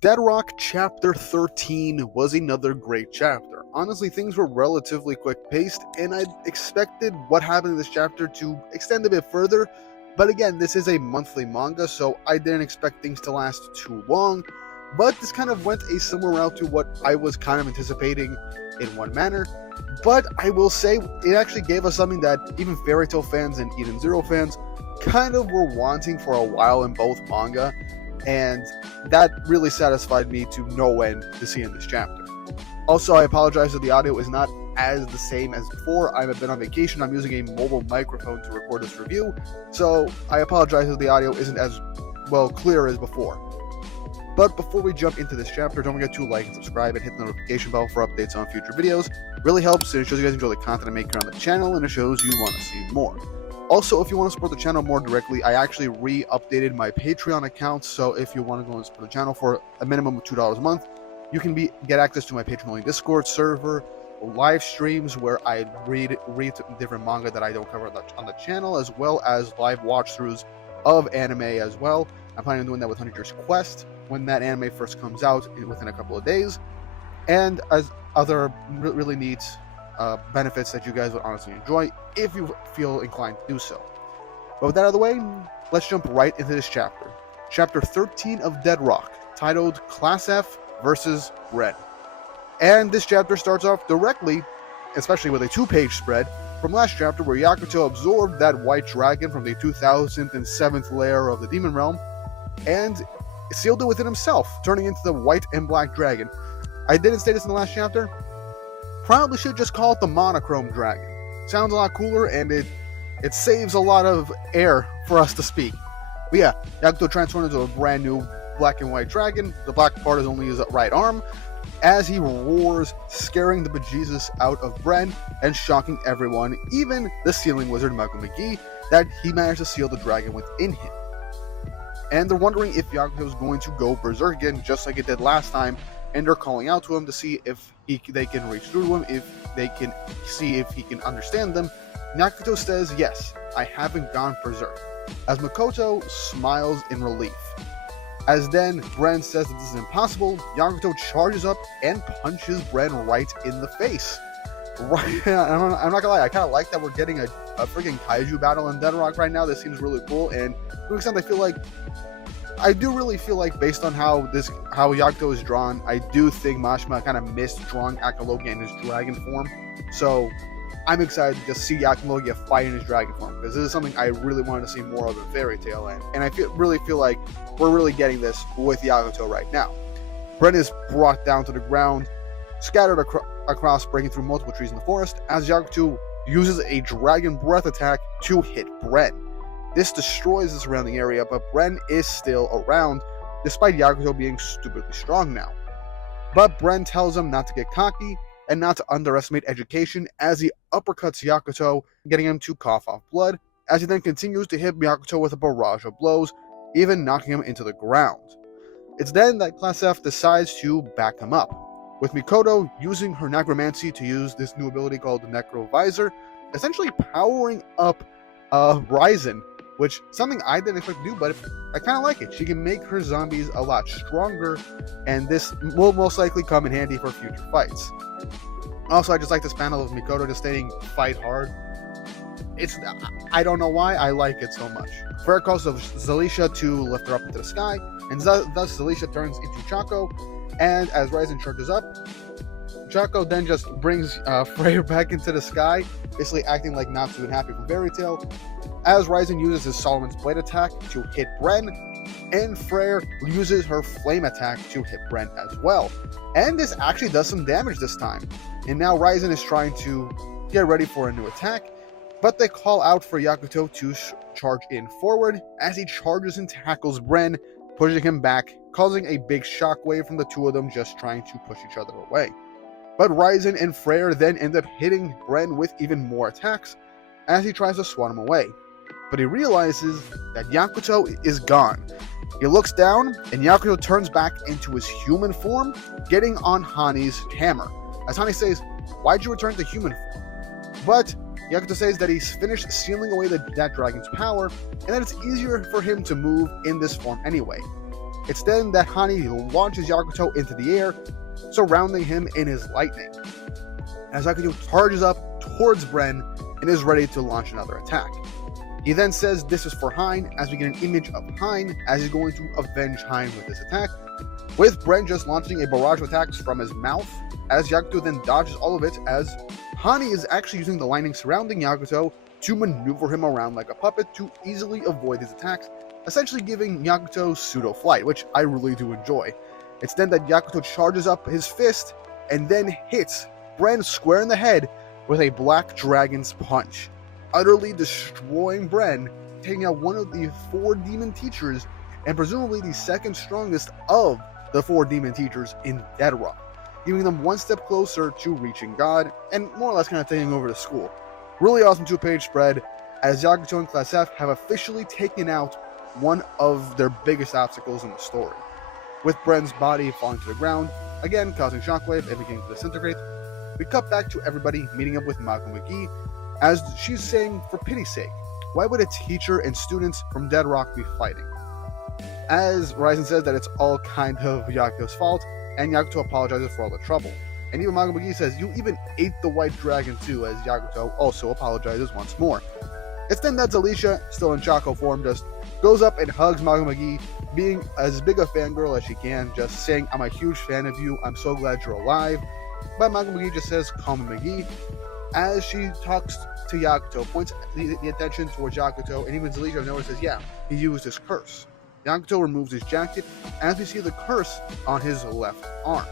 Dead Rock Chapter 13 was another great chapter. Honestly, things were relatively quick-paced, and I expected what happened in this chapter to extend a bit further, but again, this is a monthly manga, so I didn't expect things to last too long, but this kind of went a similar route to what I was kind of anticipating in one manner. But I will say, it actually gave us something that even Fairy Tail fans and even Zero fans kind of were wanting for a while in both manga, and that really satisfied me to no end to see in this chapter. Also, I apologize that the audio is not as the same as before. I've been on vacation. I'm using a mobile microphone to record this review, so I apologize that the audio isn't as clear as before. But before we jump into this chapter, don't forget to like and subscribe and hit the notification bell for updates on future videos. It really helps, and it shows you guys enjoy the content I make here on the channel, and it shows you want to see more. Also, if you want to support the channel more directly, I actually re-updated my Patreon account, so if you want to go and support the channel for a minimum of $2 a month, you can get access to my Patreon-only Discord server, live streams where I read different manga that I don't cover on the channel, as well as live watch-throughs of anime as well. I'm planning on doing that with 100 Years Quest when that anime first comes out within a couple of days, and as other really neat benefits that you guys would honestly enjoy if you feel inclined to do so. But with that out of the way, let's jump right into this chapter. Chapter 13 of Dead Rock, titled Class F versus Red. And this chapter starts off directly, especially with a 2-page spread, from last chapter where Yakuto absorbed that white dragon from the 2007th layer of the Demon Realm and sealed it within himself, turning into the white and black dragon. I didn't say this in the last chapter. Probably should just call it the monochrome dragon. Sounds a lot cooler, and it saves a lot of air for us to speak. But yeah, Yakuto transformed into a brand new black and white dragon. The black part is only his right arm, as he roars, scaring the bejesus out of Bren and shocking everyone, even the sealing wizard Michael McGee, that he managed to seal the dragon within him. And they're wondering if Yakuto is going to go berserk again, just like it did last time, and they're calling out to him to see if they can reach through to him, if they can see if he can understand them. Yakuto says, "Yes, I haven't gone berserk," as Makoto smiles in relief. As then Bren says that this is impossible, Yakuto charges up and punches Bren right in the face. Right, I'm not gonna lie, I kind of like that we're getting a freaking kaiju battle in Dead Rock right now. This seems really cool, and to an extent I do really feel like, based on how Yakuto is drawn, I do think Mashima kind of missed drawing acnologia in his dragon form. So I'm excited to just see acnologia fight in his dragon form, because this is something I really wanted to see more of in Fairy Tail, and I really feel like we're really getting this with Yakuto right now. Bren is brought down to the ground, scattered across, breaking through multiple trees in the forest, as Yakuto uses a dragon breath attack to hit Bren. This destroys the surrounding area, but Bren is still around, despite Yakuto being stupidly strong now. But Bren tells him not to get cocky and not to underestimate education, as he uppercuts Yakuto, getting him to cough off blood, as he then continues to hit Yakuto with a barrage of blows, even knocking him into the ground. It's then that Class F decides to back him up, with Mikoto using her necromancy to use this new ability called the Necrovisor, essentially powering up Ryzen, which something I didn't expect to do, but I kind of like it. She can make her zombies a lot stronger, and this will most likely come in handy for future fights. Also, I just like this panel of Mikoto just saying, "Fight hard." I don't know why, I like it so much. Frere calls of Zelecia to lift her up into the sky, and thus Zelecia turns into Chaco, and as Ryzen charges up, Chaco then just brings Frere back into the sky, basically acting like Natsu and Happy from Fairy Tail, as Ryzen uses his Solomon's Blade attack to hit Bren, and Frere uses her Flame attack to hit Bren as well. And this actually does some damage this time. And now Ryzen is trying to get ready for a new attack, but they call out for Yakuto to charge in forward, as he charges and tackles Bren, pushing him back, causing a big shockwave from the two of them just trying to push each other away. But Ryzen and Frere then end up hitting Bren with even more attacks, as he tries to swat him away. But he realizes that Yakuto is gone. He looks down, and Yakuto turns back into his human form, getting on Hani's hammer. As Hani says, "Why'd you return to human form?" But Yakuto says that he's finished sealing away that dragon's power, and that it's easier for him to move in this form anyway. It's then that Hani launches Yakuto into the air, surrounding him in his lightning, as Yakuto charges up towards Bren and is ready to launch another attack. He then says this is for Hein, as we get an image of Hein as he's going to avenge Hein with this attack, with Bren just launching a barrage of attacks from his mouth, as Yakuto then dodges all of it, as Hani is actually using the lightning surrounding Yakuto to maneuver him around like a puppet to easily avoid his attacks, essentially giving Yakuto pseudo-flight, which I really do enjoy. It's then that Yakuto charges up his fist and then hits Bren square in the head with a Black Dragon's Punch, utterly destroying Bren, taking out one of the 4 demon teachers, and presumably the second strongest of the 4 demon teachers in Dead Rock, giving them one step closer to reaching God, and more or less kind of taking over the school. Really awesome 2-page spread, as Yakuto and Class F have officially taken out one of their biggest obstacles in the story, with Bren's body falling to the ground, again causing shockwave and beginning to disintegrate. We cut back to everybody meeting up with Mako McGee, as she's saying, for pity's sake, why would a teacher and students from Dead Rock be fighting? As Ryzen says that it's all kind of Yakuto's fault, and Yakuto apologizes for all the trouble. And even Mako McGee says, you even ate the white dragon too, as Yakuto also apologizes once more. It's then that Zelecia, still in Choco form, just goes up and hugs Mako McGee, being as big a fangirl as she can, just saying, I'm a huge fan of you, I'm so glad you're alive. But Mako McGee just says, call me McGee, as she talks to Yakuto, points the attention towards Yakuto, and even Zelecia notices, yeah, he used his curse. Yakuto removes his jacket, as we see the curse on his left arm,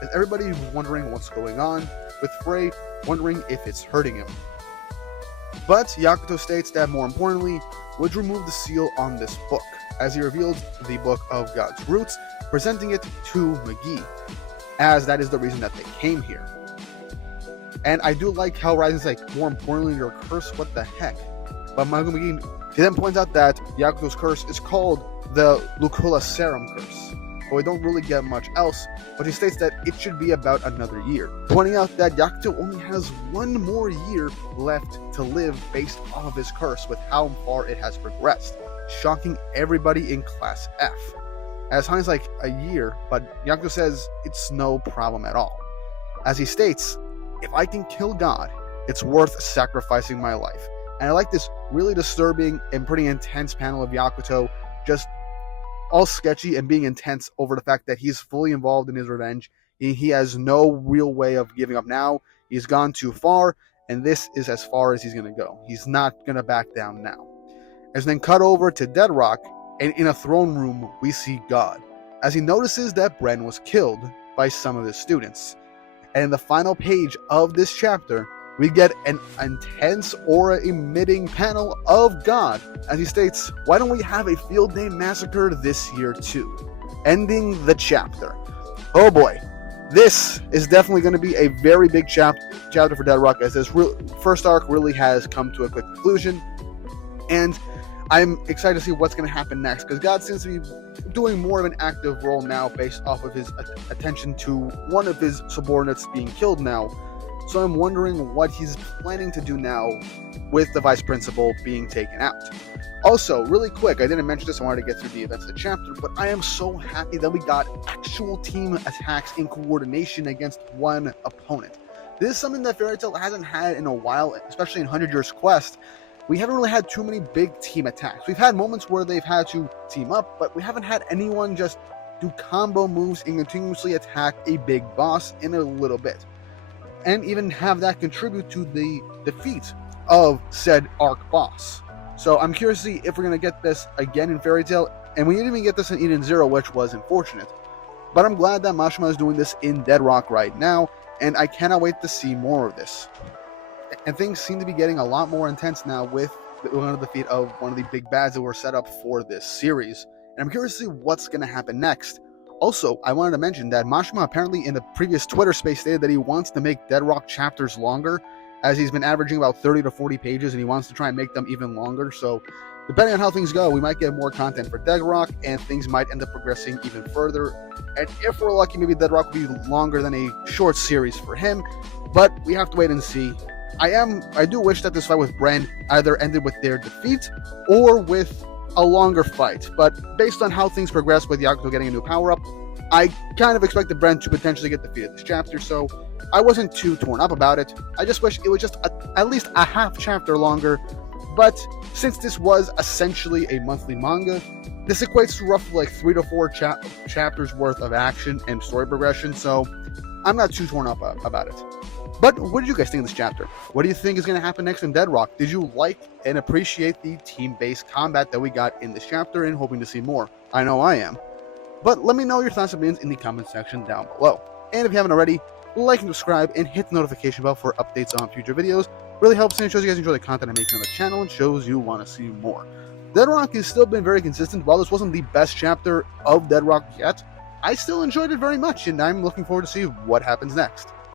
as everybody is wondering what's going on, with Frey wondering if it's hurting him. But Yakuto states that more importantly, would remove the seal on this book, as he revealed the Book of God's Roots, presenting it to McGee, as that is the reason that they came here. And I do like how Ryzen's like, more importantly, your curse, what the heck? But Mako McGee, he then points out that Yakuto's curse is called the Lucula Serum Curse, but we don't really get much else, but he states that it should be about another year, pointing out that Yakuto only has 1 more year left to live based off of his curse with how far it has progressed, shocking everybody in Class F. As Hein's like, a year, but Yakuto says it's no problem at all. As he states, if I can kill God, it's worth sacrificing my life. And I like this really disturbing and pretty intense panel of Yakuto, just all sketchy and being intense over the fact that he's fully involved in his revenge. He has no real way of giving up now. He's gone too far, and this is as far as he's going to go. He's not going to back down now. As then cut over to Dead Rock, and in a throne room, we see God, as he notices that Bren was killed by some of his students. And in the final page of this chapter, we get an intense aura-emitting panel of God, as he states, why don't we have a field day massacre this year too? Ending the chapter. Oh boy, this is definitely going to be a very big chapter for Dead Rock, as this first arc really has come to a quick conclusion, and I'm excited to see what's going to happen next, because God seems to be doing more of an active role now based off of his attention to one of his subordinates being killed now. So I'm wondering what he's planning to do now with the vice principal being taken out. Also, really quick, I didn't mention this, I wanted to get through the events of the chapter, but I am so happy that we got actual team attacks in coordination against one opponent. This is something that Fairy Tail hasn't had in a while, especially in 100 Years Quest. We haven't really had too many big team attacks. We've had moments where they've had to team up, but we haven't had anyone just do combo moves and continuously attack a big boss in a little bit, and even have that contribute to the defeat of said arc boss. So I'm curious to see if we're going to get this again in Fairy Tail, and we didn't even get this in Eden Zero, which was unfortunate. But I'm glad that Mashima is doing this in Dead Rock right now, and I cannot wait to see more of this. And things seem to be getting a lot more intense now with the defeat of one of the big bads that were set up for this series. And I'm curious to see what's going to happen next. Also, I wanted to mention that Mashima apparently in the previous Twitter space stated that he wants to make Dead Rock chapters longer, as he's been averaging about 30 to 40 pages, and he wants to try and make them even longer. So depending on how things go, we might get more content for Dead Rock, and things might end up progressing even further. And if we're lucky, maybe Dead Rock will be longer than a short series for him, but we have to wait and see. I do wish that this fight with Bren either ended with their defeat or with a longer fight, but based on how things progress with Yakuto getting a new power-up, I kind of expected Brent to potentially get defeated this chapter, so I wasn't too torn up about it. I just wish it was just at least a half chapter longer, but since this was essentially a monthly manga, this equates to roughly like 3 to 4 chapters worth of action and story progression, so I'm not too torn up about it. But what did you guys think of this chapter? What do you think is going to happen next in Dead Rock? Did you like and appreciate the team-based combat that we got in this chapter and hoping to see more? I know I am. But let me know your thoughts and opinions in the comment section down below. And if you haven't already, like and subscribe and hit the notification bell for updates on future videos. Really helps and shows you guys enjoy the content I'm making on the channel and shows you want to see more. Dead Rock has still been very consistent. While this wasn't the best chapter of Dead Rock yet, I still enjoyed it very much, and I'm looking forward to see what happens next.